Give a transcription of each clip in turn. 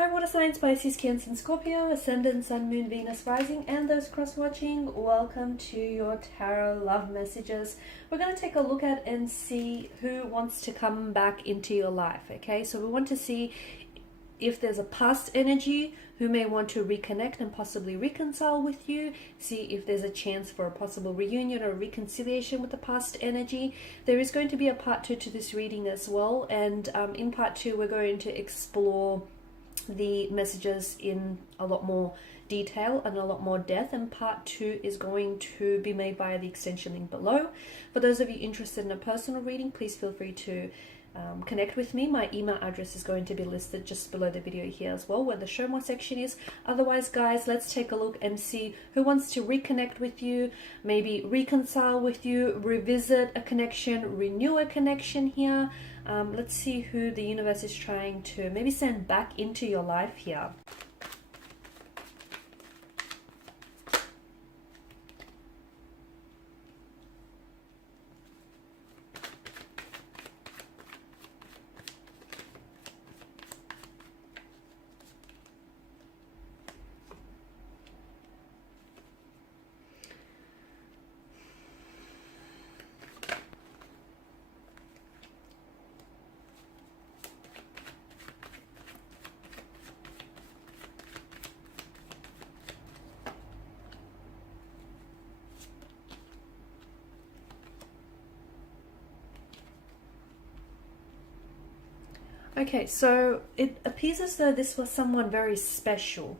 Hi, water signs, Pisces, Cancer, and Scorpio, Ascendant, Sun, Moon, Venus, Rising, and those cross-watching. Welcome to your tarot love messages. We're going to take a look at and see who wants to come back into your life, okay? So we want to see if there's a past energy who may want to reconnect and possibly reconcile with you. See if there's a chance for a possible reunion or reconciliation with the past energy. There is going to be a part 2 to this reading as well, and in part 2 we're going to explore the messages in a lot more detail and a lot more depth, and part 2 is going to be made via the extension link below. For those of you interested in a personal reading, please feel free to connect with me. My email address is going to be listed just below the video here as well, where the show more section is. Otherwise, guys, let's take a look and see who wants to reconnect with you, maybe reconcile with you, revisit a connection, renew a connection here. Let's see who the universe is trying to maybe send back into your life here. Okay, so it appears as though this was someone very special,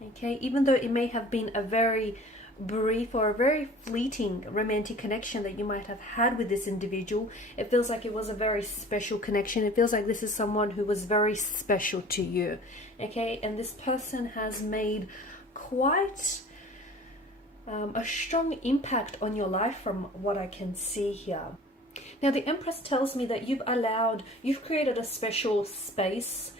okay? Even though it may have been a very brief or a very fleeting romantic connection that you might have had with this individual, it feels like it was a very special connection. It feels like this is someone who was very special to you, okay? And this person has made quite a strong impact on your life from what I can see here. Now, the Empress tells me that you've created a special space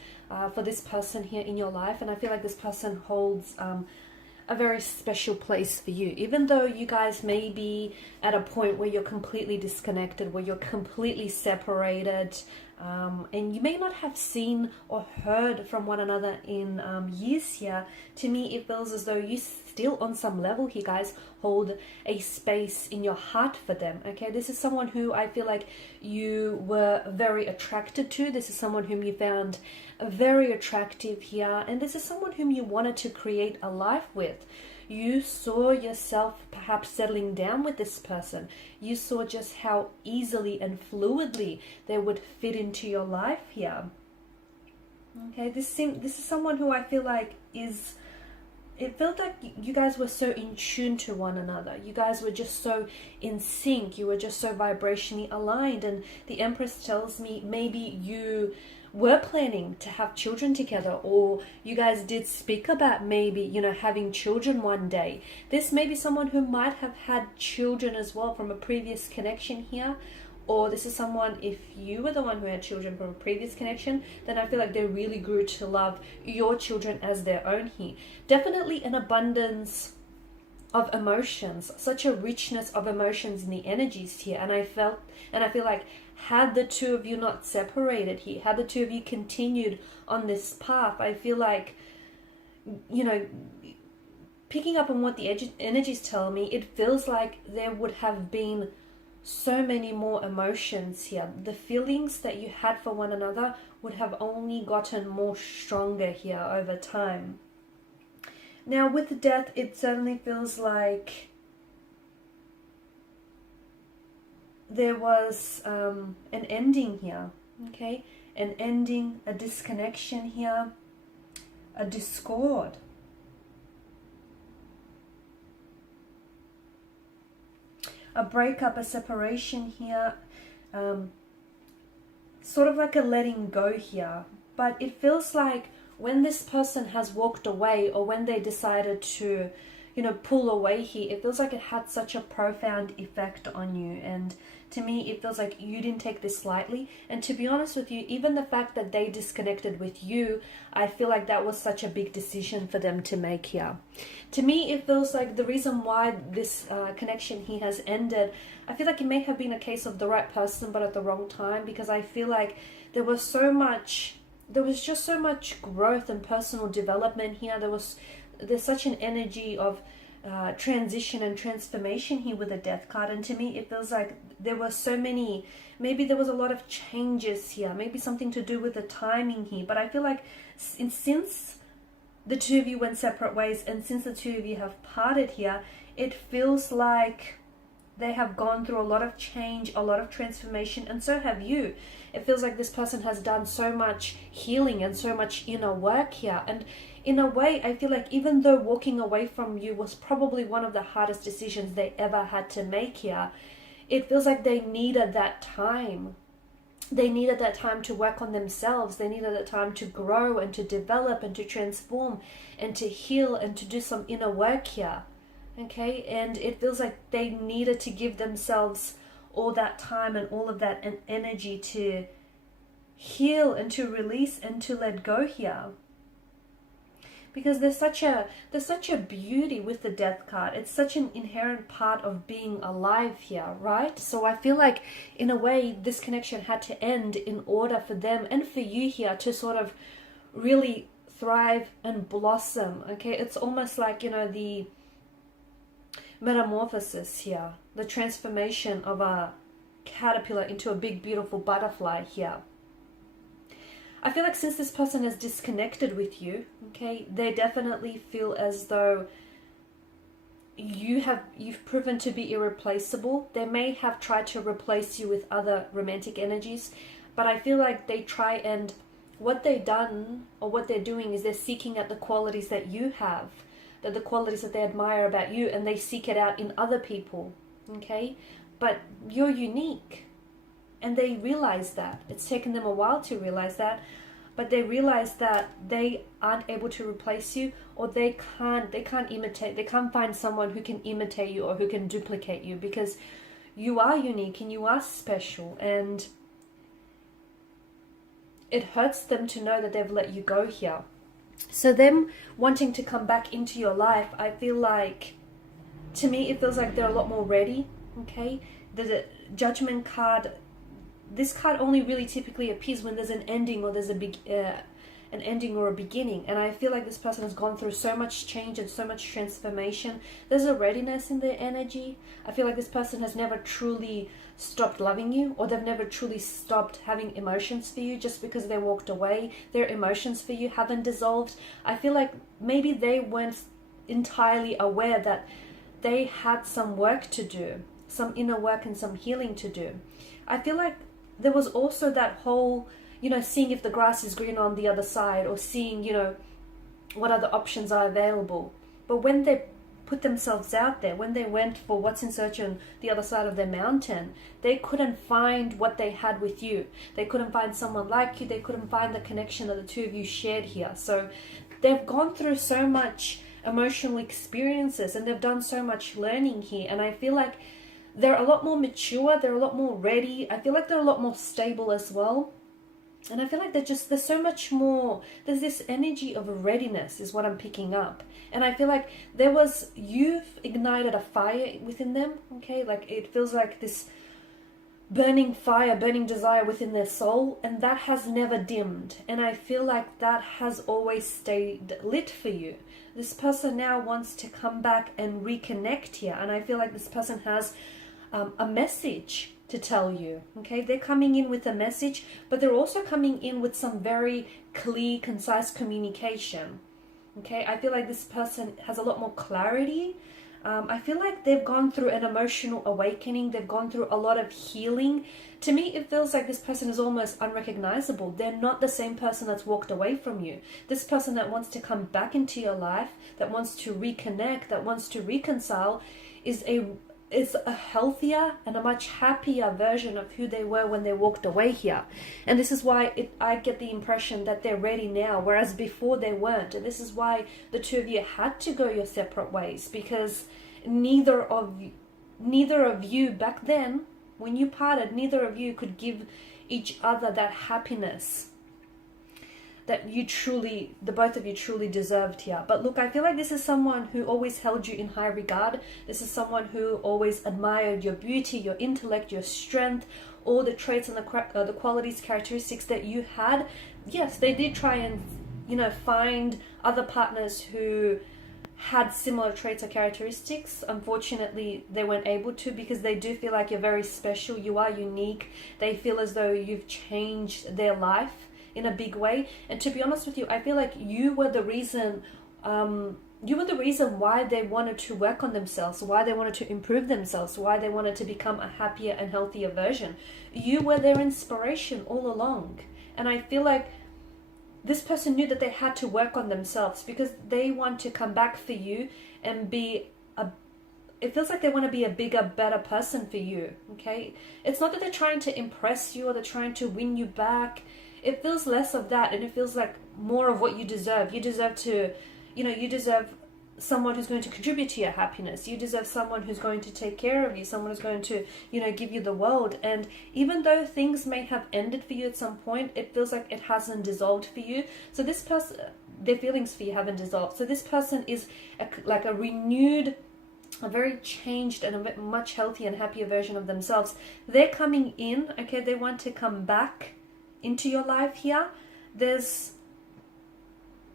for this person here in your life, and I feel like this person holds a very special place for you. Even though you guys may be at a point where you're completely disconnected, where you're completely separated, and you may not have seen or heard from one another in years here, to me it feels as though you still on some level here, guys, hold a space in your heart for them, okay? This is someone who I feel like you were very attracted to. This is someone whom you found very attractive here, and this is someone whom you wanted to create a life with. You saw yourself perhaps settling down with this person. You saw just how easily and fluidly they would fit into your life here. Okay, this is someone who I feel like it felt like you guys were so in tune to one another. You guys were just so in sync. You were just so vibrationally aligned. And the Empress tells me maybe you were planning to have children together, or you guys did speak about maybe, you know, having children one day. This may be someone who might have had children as well from a previous connection here. Or this is someone, if you were the one who had children from a previous connection, then I feel like they really grew to love your children as their own here. Definitely an abundance of emotions, such a richness of emotions in the energies here. And I feel like had the two of you not separated here, had the two of you continued on this path, I feel like, you know, picking up on what the energies tell me, it feels like there would have been so many more emotions here. The feelings that you had for one another would have only gotten more stronger here over time. Now, with death, it certainly feels like there was an ending here, okay? An ending, a disconnection here, a discord. A breakup, a separation here, sort of like a letting go here. But it feels like when this person has walked away, or when they decided to, you know, pull away here, it feels like it had such a profound effect on you. And to me, it feels like you didn't take this lightly. And to be honest with you, even the fact that they disconnected with you, I feel like that was such a big decision for them to make here. To me, it feels like the reason why this connection here has ended, I feel like it may have been a case of the right person but at the wrong time, because I feel like there was so much there was just so much growth and personal development here. There's such an energy of transition and transformation here with the Death card, and to me it feels like there were so many, maybe there was a lot of changes here, maybe something to do with the timing here, but I feel like since the two of you went separate ways and since the two of you have parted here, it feels like they have gone through a lot of change, a lot of transformation, and so have you. It feels like this person has done so much healing and so much inner work here. And in a way, I feel like even though walking away from you was probably one of the hardest decisions they ever had to make here, it feels like they needed that time. They needed that time to work on themselves. They needed that time to grow and to develop and to transform and to heal and to do some inner work here. Okay, and it feels like they needed to give themselves all that time and all of that energy to heal and to release and to let go here. Because there's such a beauty with the Death card. It's such an inherent part of being alive here, right? So I feel like in a way this connection had to end in order for them and for you here to sort of really thrive and blossom. Okay, it's almost like, you know, the metamorphosis here, the transformation of a caterpillar into a big beautiful butterfly here. I feel like since this person has disconnected with you, okay, they definitely feel as though you've proven to be irreplaceable. They may have tried to replace you with other romantic energies, but I feel like they try, and what they've done or what they're doing is they're seeking out the qualities that you have, the qualities that they admire about you, and they seek it out in other people. Okay, but you're unique, and they realize that. It's taken them a while to realize that, but they realize that they aren't able to replace you, or they can't imitate, they can't find someone who can imitate you or who can duplicate you, because you are unique and you are special, and it hurts them to know that they've let you go here. So them wanting to come back into your life, I feel like, to me, it feels like they're a lot more ready, okay? The Judgment card, this card only really typically appears when there's an ending or there's an ending or a beginning. And I feel like this person has gone through so much change and so much transformation. There's a readiness in their energy. I feel like this person has never truly stopped loving you, or they've never truly stopped having emotions for you just because they walked away. Their emotions for you haven't dissolved. I feel like maybe they weren't entirely aware that they had some work to do, some inner work and some healing to do. I feel like there was also that whole, you know, seeing if the grass is green on the other side, or seeing, you know, what other options are available. But when they put themselves out there, when they went for what's in search on the other side of their mountain, they couldn't find what they had with you. They couldn't find someone like you. They couldn't find the connection that the two of you shared here. So they've gone through so much emotional experiences, and they've done so much learning here. And I feel like they're a lot more mature. They're a lot more ready. I feel like they're a lot more stable as well. And I feel like there's so much more, there's this energy of readiness is what I'm picking up. And I feel like you've ignited a fire within them, okay? Like it feels like this burning fire, burning desire within their soul, and that has never dimmed. And I feel like that has always stayed lit for you. This person now wants to come back and reconnect here. And I feel like this person has a message to tell you, okay? They're coming in with a message, but they're also coming in with some very clear, concise communication, okay? I feel like this person has a lot more clarity. I feel like they've gone through an emotional awakening. They've gone through a lot of healing. To me, it feels like this person is almost unrecognizable. They're not the same person that's walked away from you. This person that wants to come back into your life, that wants to reconnect, that wants to reconcile, is a healthier and a much happier version of who they were when they walked away here. And this is why I get the impression that they're ready now, whereas before they weren't. And this is why the two of you had to go your separate ways, because neither of you back then, when you parted, neither of you could give each other that happiness that the both of you truly deserved here. But look, I feel like this is someone who always held you in high regard. This is someone who always admired your beauty, your intellect, your strength, all the traits and the qualities, characteristics that you had. yes, they did try and, you know, find other partners who had similar traits or characteristics. Unfortunately, they weren't able to, because they do feel like you're very special, you are unique. They feel as though you've changed their life in a big way. And to be honest with you, I feel like you were the reason why they wanted to work on themselves, why they wanted to improve themselves, why they wanted to become a happier and healthier version. You were their inspiration all along. And I feel like this person knew that they had to work on themselves, because they want to come back for you and be it feels like they want to be a bigger, better person for you, okay? It's not that they're trying to impress you or they're trying to win you back. It feels less of that, and it feels like more of what you deserve. You deserve to, you know, you deserve someone who's going to contribute to your happiness. You deserve someone who's going to take care of you, someone who's going to, you know, give you the world. And even though things may have ended for you at some point, it feels like it hasn't dissolved for you. So this person, their feelings for you haven't dissolved. So this person is like a renewed, a very changed and a much healthier and happier version of themselves. They're coming in, okay? They want to come back into your life here.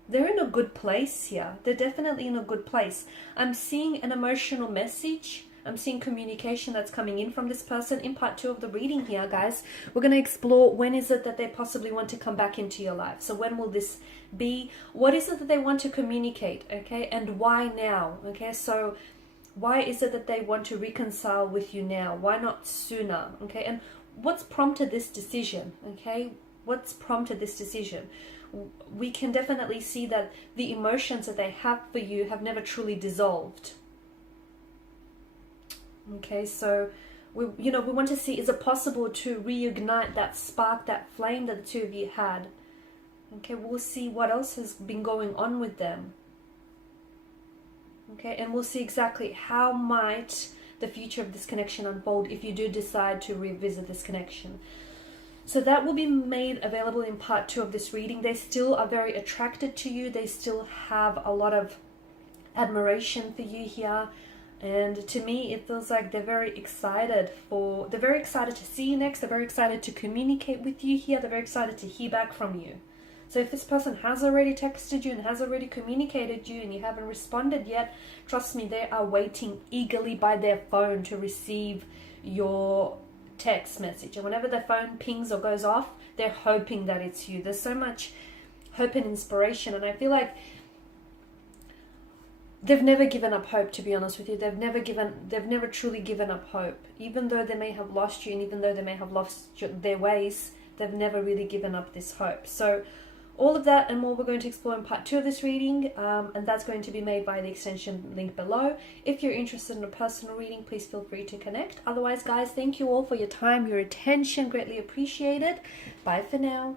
They're in a good place here. They're definitely in a good place. I'm seeing an emotional message. I'm seeing communication that's coming in from this person. In part 2 of the reading here, guys, we're going to explore when is it that they possibly want to come back into your life. So when will this be? What is it that they want to communicate, okay? And why now, okay? So why is it that they want to reconcile with you now? Why not sooner, okay? And what's prompted this decision, okay? What's prompted this decision? We can definitely see that the emotions that they have for you have never truly dissolved. Okay, so we want to see, is it possible to reignite that spark, that flame that the two of you had? Okay, we'll see what else has been going on with them. Okay, and we'll see exactly how might the future of this connection unfold if you do decide to revisit this connection. So that will be made available in part 2 of this reading. They still are very attracted to you. They still have a lot of admiration for you here. And to me, it feels like they're very excited to see you next. They're very excited to communicate with you here. They're very excited to hear back from you. So if this person has already texted you and has already communicated you and you haven't responded yet, trust me, they are waiting eagerly by their phone to receive your text message. And whenever their phone pings or goes off, they're hoping that it's you. There's so much hope and inspiration, and I feel like they've never given up hope, to be honest with you. They've never truly given up hope. Even though they may have lost you, and even though they may have lost their ways, they've never really given up this hope. So all of that and more we're going to explore in part 2 of this reading, and that's going to be made by the extension link below. If you're interested in a personal reading, please feel free to connect. Otherwise, guys, thank you all for your time, your attention, greatly appreciated. Bye for now.